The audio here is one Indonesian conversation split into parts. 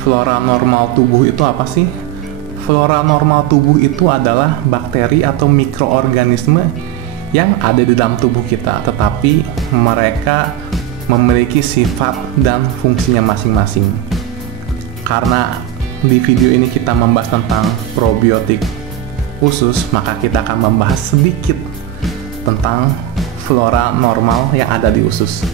Flora normal tubuh itu apa sih? Flora normal tubuh itu adalah bakteri atau mikroorganisme yang ada di dalam tubuh kita, tetapi mereka memiliki sifat dan fungsinya masing-masing. Karena di video ini kita membahas tentang probiotik usus, maka kita akan membahas sedikit tentang flora normal yang ada di usus.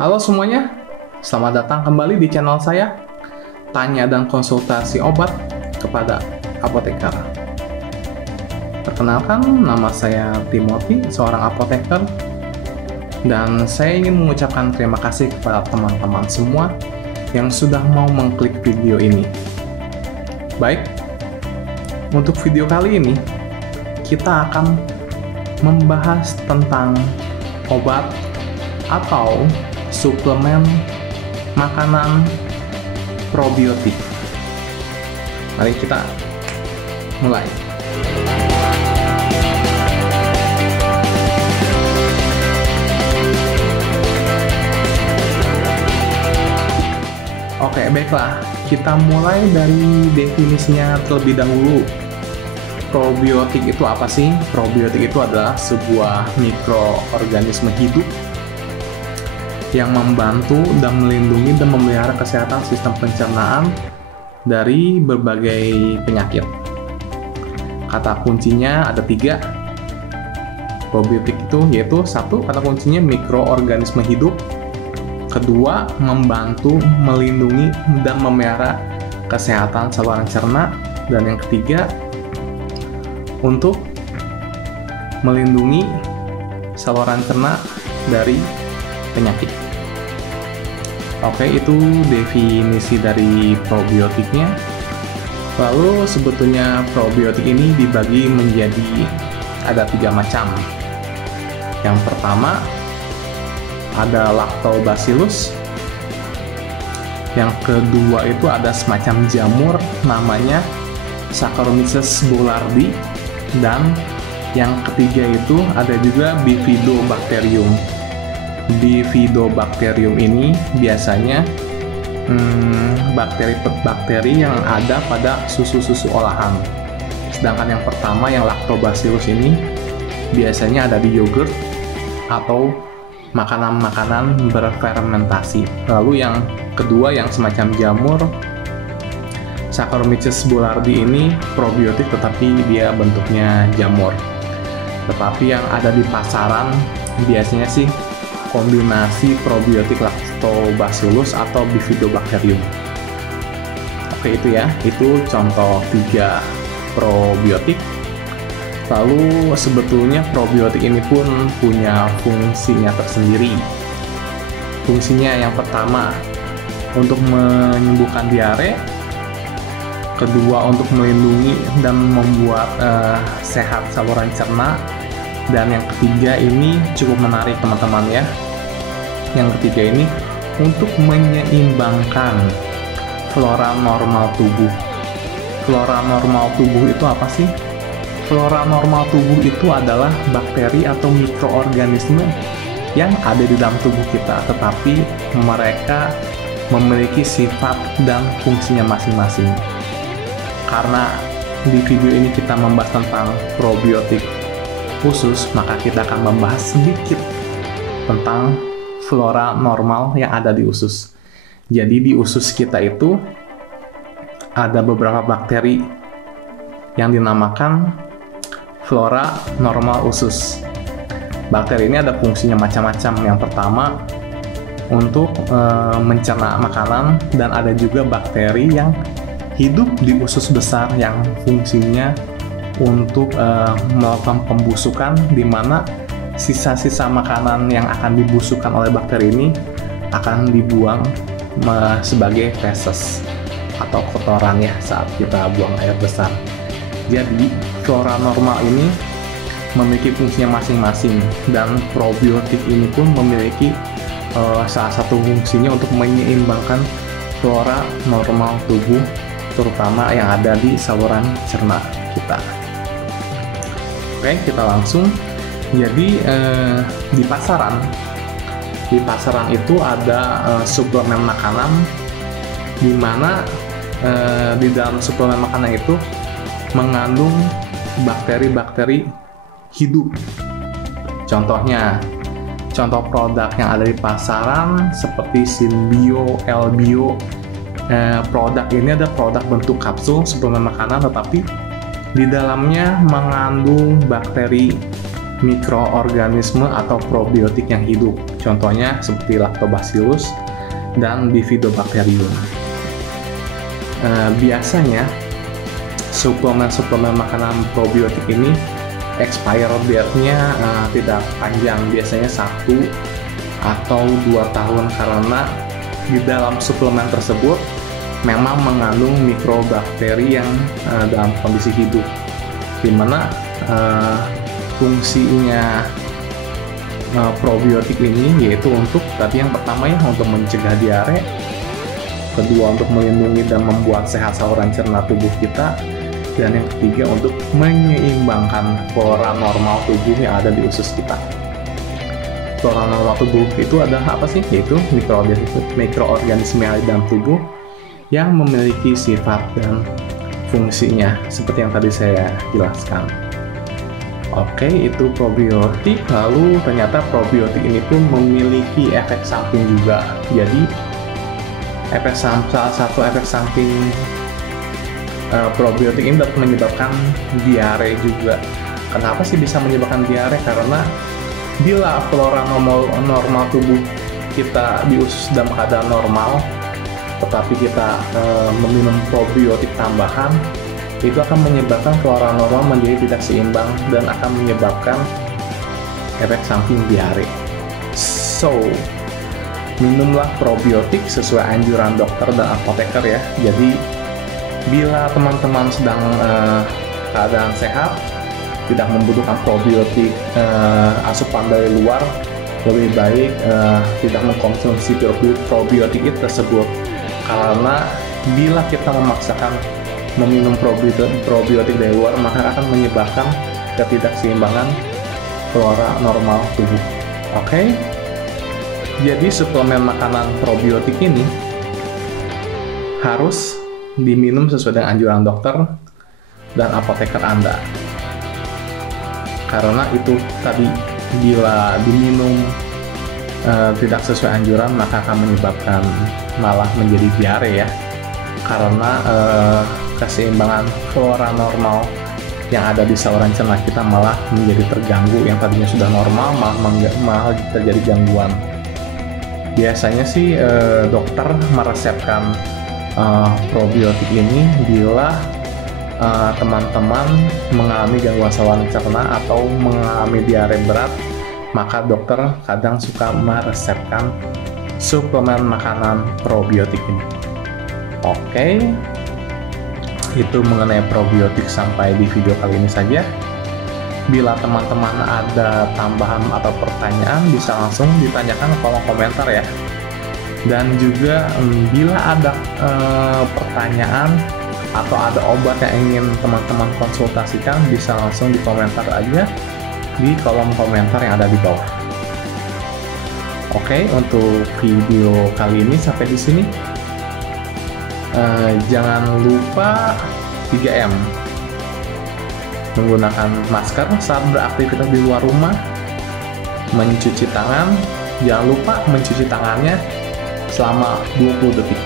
Halo semuanya, selamat datang kembali di channel saya, Tanya dan Konsultasi Obat kepada Apoteker. Perkenalkan, nama saya Timothy, seorang apoteker, dan saya ingin mengucapkan terima kasih kepada teman-teman semua yang sudah mau mengklik video ini. Baik, untuk video kali ini, kita akan membahas tentang obat atau suplemen makanan probiotik. Mari kita mulai. Oke, baiklah. Kita mulai dari definisinya terlebih dahulu. Probiotik itu apa sih? Probiotik itu adalah sebuah mikroorganisme hidup yang membantu dan melindungi dan memelihara kesehatan sistem pencernaan dari berbagai penyakit. Kata kuncinya ada 3. Probiotik itu yaitu 1, kata kuncinya mikroorganisme hidup. 2, membantu, melindungi dan memelihara kesehatan saluran cerna. Dan yang ketiga, untuk melindungi saluran cerna dari penyakit. Oke, itu definisi dari probiotiknya. Lalu sebetulnya probiotik ini dibagi menjadi ada 3 macam. Yang pertama ada Lactobacillus. Yang kedua itu ada semacam jamur namanya Saccharomyces boulardii, dan yang ketiga itu ada juga Bifidobacterium. Bifidobacterium ini biasanya bakteri-bakteri yang ada pada susu-susu olahan. Sedangkan yang pertama, yang Lactobacillus ini biasanya ada di yogurt atau makanan-makanan berfermentasi. Lalu yang kedua, yang semacam jamur Saccharomyces boulardii ini probiotik, tetapi dia bentuknya jamur. Tetapi yang ada di pasaran biasanya sih kombinasi probiotik Lactobacillus atau Bifidobacterium. Oke, itu ya, itu contoh 3 probiotik. Lalu sebetulnya probiotik ini pun punya fungsinya tersendiri. Fungsinya yang pertama untuk menyembuhkan diare, kedua untuk melindungi dan membuat sehat saluran cerna, dan yang ketiga ini cukup menarik teman-teman ya. Yang ketiga ini untuk menyeimbangkan flora normal tubuh. Flora normal tubuh itu apa sih? Flora normal tubuh itu adalah bakteri atau mikroorganisme yang ada di dalam tubuh kita, tetapi mereka memiliki sifat dan fungsinya masing-masing. Karena di video ini kita membahas tentang probiotik khusus, maka kita akan membahas sedikit tentang flora normal yang ada di usus. Jadi di usus kita itu ada beberapa bakteri yang dinamakan flora normal usus. Bakteri ini ada fungsinya macam-macam. Yang pertama untuk mencerna makanan, dan ada juga bakteri yang hidup di usus besar yang fungsinya untuk melakukan pembusukan, di mana sisa-sisa makanan yang akan dibusukkan oleh bakteri ini akan dibuang sebagai feses atau kotoran ya saat kita buang air besar. Jadi flora normal ini memiliki fungsinya masing-masing, dan probiotik ini pun memiliki salah satu fungsinya untuk menyeimbangkan flora normal tubuh terutama yang ada di saluran cerna kita. Oke, kita langsung. Jadi di pasaran itu ada suplemen makanan, di mana di dalam suplemen makanan itu mengandung bakteri-bakteri hidup. Contoh produk yang ada di pasaran seperti Synbio, Elbio. Produk ini ada produk bentuk kapsul suplemen makanan, tetapi di dalamnya mengandung bakteri, mikroorganisme atau probiotik yang hidup. Contohnya seperti Lactobacillus dan Bifidobacterium. Biasanya suplemen makanan probiotik ini expire date-nya tidak panjang, biasanya 1 atau 2 tahun, karena di dalam suplemen tersebut memang mengandung mikrobakteri yang dalam kondisi hidup, di mana fungsinya probiotik ini yaitu untuk tadi yang pertama ya, untuk mencegah diare, kedua untuk melindungi dan membuat sehat saluran cerna tubuh kita, dan yang ketiga untuk menyeimbangkan flora normal tubuh yang ada di usus kita. Flora normal tubuh itu adalah apa sih? Yaitu mikroorganisme yang ada dalam tubuh yang memiliki sifat dan fungsinya seperti yang tadi saya jelaskan. Oke, itu probiotik. Lalu ternyata probiotik ini pun memiliki efek samping juga. Jadi salah satu efek samping probiotik ini dapat menyebabkan diare juga. Kenapa sih bisa menyebabkan diare? Karena bila flora normal tubuh kita di usus dalam keadaan normal, tetapi kita meminum probiotik tambahan, itu akan menyebabkan flora normal menjadi tidak seimbang dan akan menyebabkan efek samping diare. So, minumlah probiotik sesuai anjuran dokter dan apoteker ya. Jadi bila teman-teman sedang keadaan sehat, tidak membutuhkan probiotik asupan dari luar, lebih baik tidak mengkonsumsi probiotik itu tersebut, karena bila kita memaksakan meminum probiotik dari luar, maka akan menyebabkan ketidakseimbangan flora normal tubuh. Oke? Jadi suplemen makanan probiotik ini harus diminum sesuai dengan anjuran dokter dan apoteker Anda. Karena itu tadi, bila diminum tidak sesuai anjuran, maka akan menyebabkan malah menjadi diare ya. Karena keseimbangan flora normal yang ada di saluran cerna kita malah menjadi terganggu, yang tadinya sudah normal malah terjadi gangguan. Biasanya sih dokter meresepkan probiotik ini bila teman-teman mengalami gangguan saluran cerna atau mengalami diare berat, maka dokter kadang suka meresepkan suplemen makanan probiotik ini. Oke, itu mengenai probiotik sampai di video kali ini saja. Bila teman-teman ada tambahan atau pertanyaan, bisa langsung ditanyakan ke kolom komentar ya. Dan juga bila ada pertanyaan atau ada obat yang ingin teman-teman konsultasikan, bisa langsung di komentar aja di kolom komentar yang ada di bawah. Oke, untuk video kali ini sampai di sini. Jangan lupa 3M, menggunakan masker saat beraktivitas di luar rumah, mencuci tangan, jangan lupa mencuci tangannya selama 20 detik.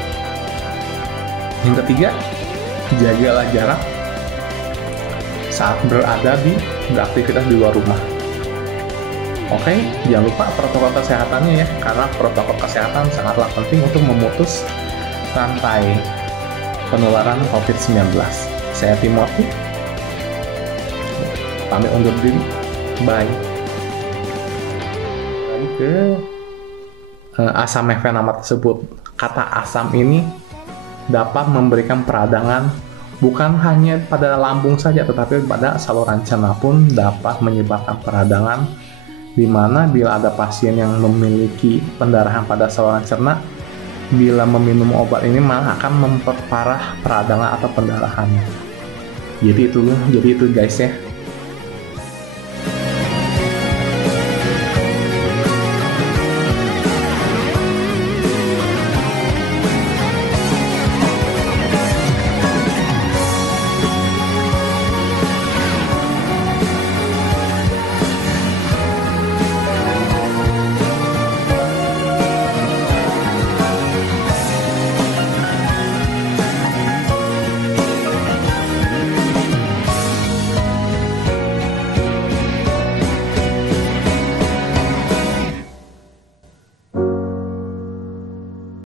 Yang ketiga, jagalah jarak saat beraktivitas di luar rumah. Oke, jangan lupa protokol kesehatannya ya, karena protokol kesehatan sangatlah penting untuk memutus rantai penularan COVID-19. Saya Timothy, pamit undur diri. Bye. Lagi ke asam mefenamat tersebut. Kata asam ini dapat memberikan peradangan bukan hanya pada lambung saja, tetapi pada saluran cerna pun dapat menyebabkan peradangan, di mana bila ada pasien yang memiliki pendarahan pada saluran cerna, bila meminum obat ini malah akan memperparah peradangan atau pendarahan. Jadi itu guys ya.